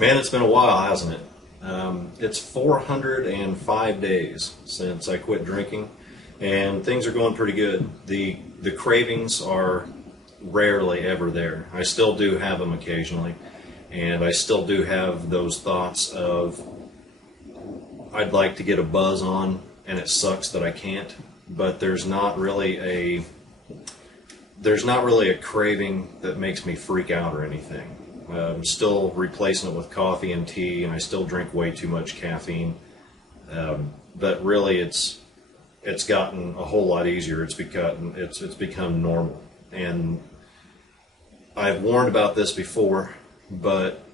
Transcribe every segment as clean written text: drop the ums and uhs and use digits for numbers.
Man, it's been a while, hasn't it? It's 405 days since I quit drinking, and things are going pretty good. The cravings are rarely ever there. I still do have them occasionally, and I still do have those thoughts of I'd like to get a buzz on, and it sucks that I can't. But there's not really a craving that makes me freak out or anything. I'm still replacing it with coffee and tea, and I still drink way too much caffeine. But really, it's gotten a whole lot easier. It's become normal, and I've warned about this before, but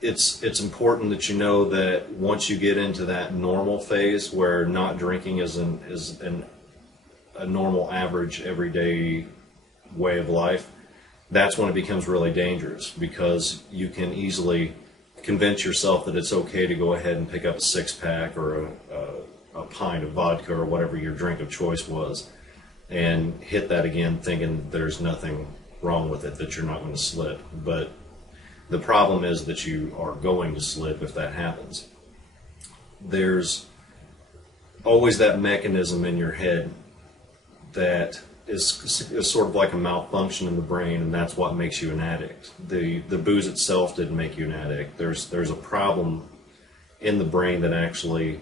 it's important that you know that once you get into that normal phase where not drinking is a normal, average, everyday way of life, that's when it becomes really dangerous, because you can easily convince yourself that it's okay to go ahead and pick up a six-pack or a pint of vodka or whatever your drink of choice was, and hit that again thinking there's nothing wrong with it, that you're not going to slip. But the problem is that you are going to slip if that happens. There's always that mechanism in your head that is sort of like a malfunction in the brain, and that's what makes you an addict. The booze itself didn't make you an addict. There's a problem in the brain that actually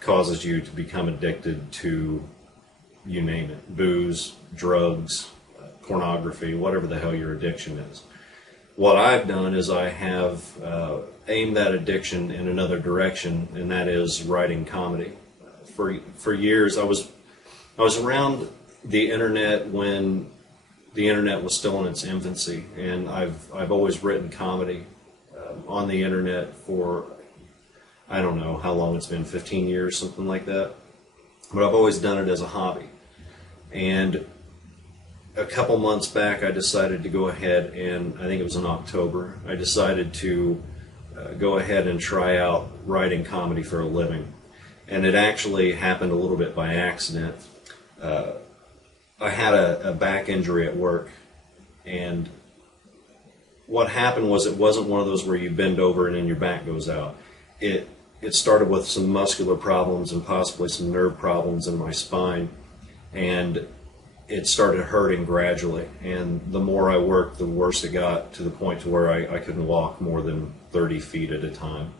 causes you to become addicted to, you name it, booze, drugs, pornography, whatever the hell your addiction is. What I've done is I have aimed that addiction in another direction, and that is writing comedy. For years, I was around the internet when the internet was still in its infancy, and I've always written comedy on the internet for, I don't know how long it's been, 15 years, something like that. But I've always done it as a hobby. And a couple months back, I decided to go ahead, and I think it was in October, I decided to go ahead and try out writing comedy for a living. And it actually happened a little bit by accident. I had a back injury at work, and what happened was it wasn't one of those where you bend over and then your back goes out. It started with some muscular problems and possibly some nerve problems in my spine, and it started hurting gradually. And the more I worked, the worse it got, to the point to where I couldn't walk more than 30 feet at a time.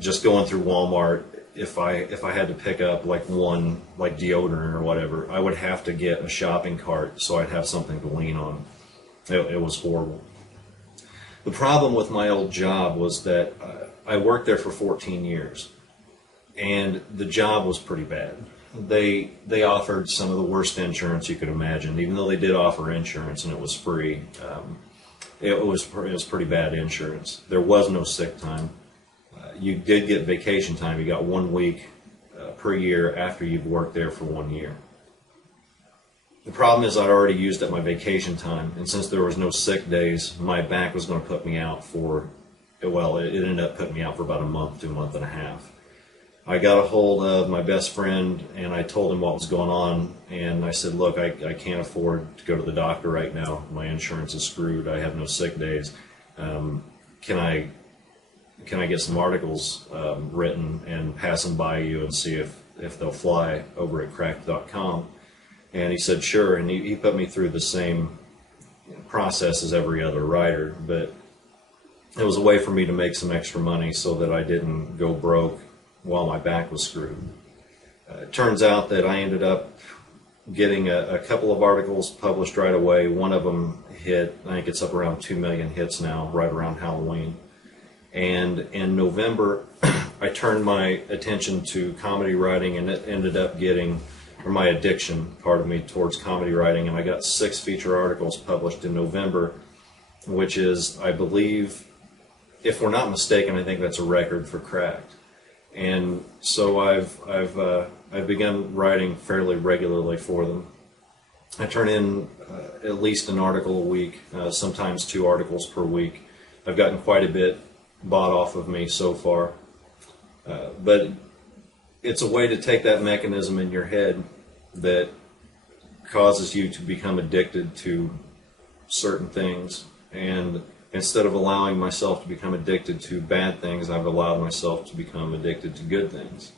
Just going through Walmart, if I had to pick up like deodorant or whatever, I would have to get a shopping cart so I'd have something to lean on. It was horrible. The problem with my old job was that I worked there for 14 years, and the job was pretty bad. They offered some of the worst insurance you could imagine, even though they did offer insurance and it was free. It was pretty bad insurance. There was no sick time. You did get vacation time. You got 1 week per year after you've worked there for 1 year. The problem is I'd already used up my vacation time, and since there was no sick days, my back was going to put me out for, well, it ended up putting me out for about a month to a month and a half. I got a hold of my best friend, and I told him what was going on, and I said, look, I can't afford to go to the doctor right now. My insurance is screwed. I have no sick days. Can I get some articles written and pass them by you and see if they'll fly over at cracked.com? And he said, sure, and he put me through the same process as every other writer, but it was a way for me to make some extra money so that I didn't go broke while my back was screwed. It turns out that I ended up getting a couple of articles published right away. One of them hit, I think it's up around 2 million hits now, right around Halloween. And in November, I turned my attention to comedy writing, and it ended up getting, or my addiction, pardon me, towards comedy writing, and I got 6 feature articles published in November, which is, I believe, if we're not mistaken, I think that's a record for Cracked. And so I've begun writing fairly regularly for them. I turn in at least an article a week, sometimes 2 articles per week. I've gotten quite a bit bought off of me so far. But it's a way to take that mechanism in your head that causes you to become addicted to certain things, and Instead of allowing myself to become addicted to bad things, I've allowed myself to become addicted to good things.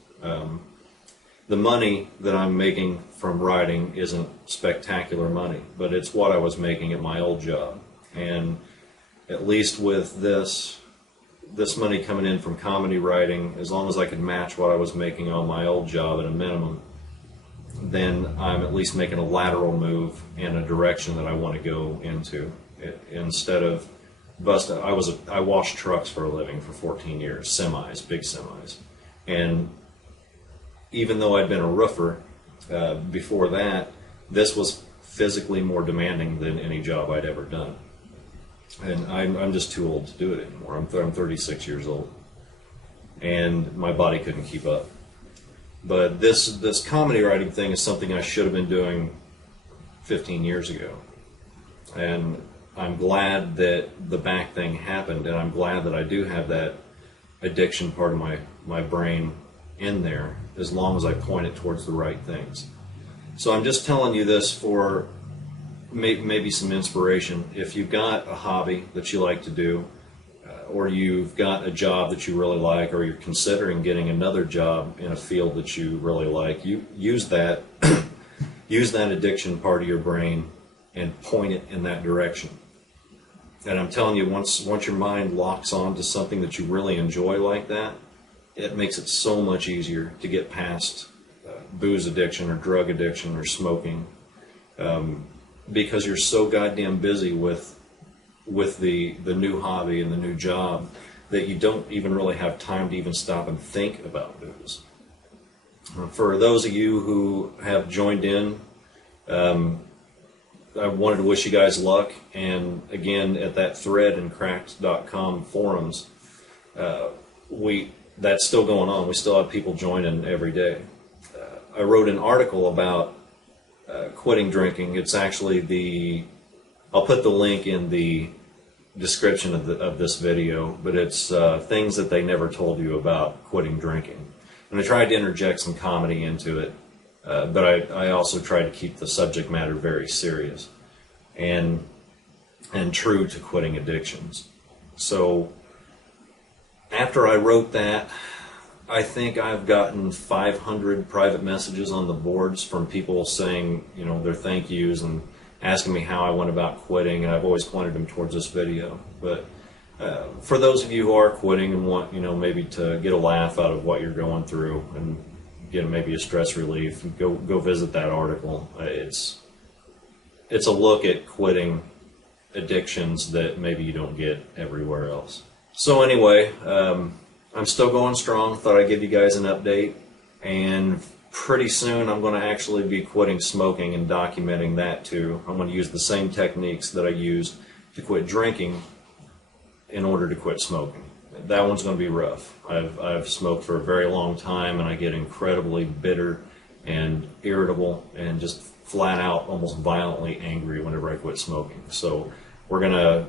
The money that I'm making from writing isn't spectacular money, but it's what I was making at my old job. And at least with this money coming in from comedy writing, as long as I could match what I was making on my old job at a minimum, then I'm at least making a lateral move in a direction that I want to go into. Instead of I washed trucks for a living for 14 years, semis, big semis. And even though I'd been a roofer before that, this was physically more demanding than any job I'd ever done. And I'm just too old to do it anymore. I'm 36 years old, and my body couldn't keep up. But this comedy writing thing is something I should have been doing 15 years ago. And I'm glad that the back thing happened, and I'm glad that I do have that addiction part of my brain in there, as long as I point it towards the right things. So I'm just telling you this for maybe some inspiration. If you've got a hobby that you like to do, or you've got a job that you really like, or you're considering getting another job in a field that you really like, you use that use that addiction part of your brain and point it in that direction. And I'm telling you, once your mind locks on to something that you really enjoy like that, it makes it so much easier to get past booze addiction or drug addiction or smoking, because you're so goddamn busy with the new hobby and the new job that you don't even really have time to even stop and think about booze. For those of you who have joined in, I wanted to wish you guys luck. And again, at that thread in cracked.com forums, that's still going on. We still have people joining every day. I wrote an article about quitting drinking. It's actually I'll put the link in the description of this video, but it's things that they never told you about quitting drinking. And I tried to interject some comedy into it, but I also tried to keep the subject matter very serious and true to quitting addictions. So after I wrote that, I think I've gotten 500 private messages on the boards from people saying, their thank yous and asking me how I went about quitting, and I've always pointed them towards this video. But for those of you who are quitting and want, maybe to get a laugh out of what you're going through and get maybe a stress relief, go visit that article. It's a look at quitting addictions that maybe you don't get everywhere else. So anyway, I'm still going strong. Thought I'd give you guys an update, and pretty soon I'm going to actually be quitting smoking and documenting that too. I'm going to use the same techniques that I used to quit drinking in order to quit smoking. That one's going to be rough. I've smoked for a very long time, and I get incredibly bitter and irritable and just flat out almost violently angry whenever I quit smoking. So we're going to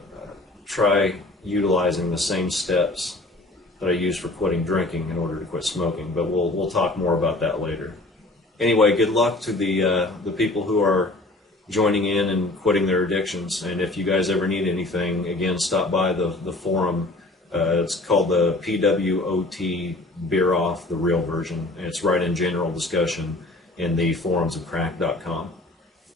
try utilizing the same steps that I use for quitting drinking in order to quit smoking, but we'll talk more about that later. Anyway, good luck to the people who are joining in and quitting their addictions. And if you guys ever need anything, again, stop by the forum. It's called the PWOT Beer Off, the real version. And it's right in general discussion in the forums of crack.com.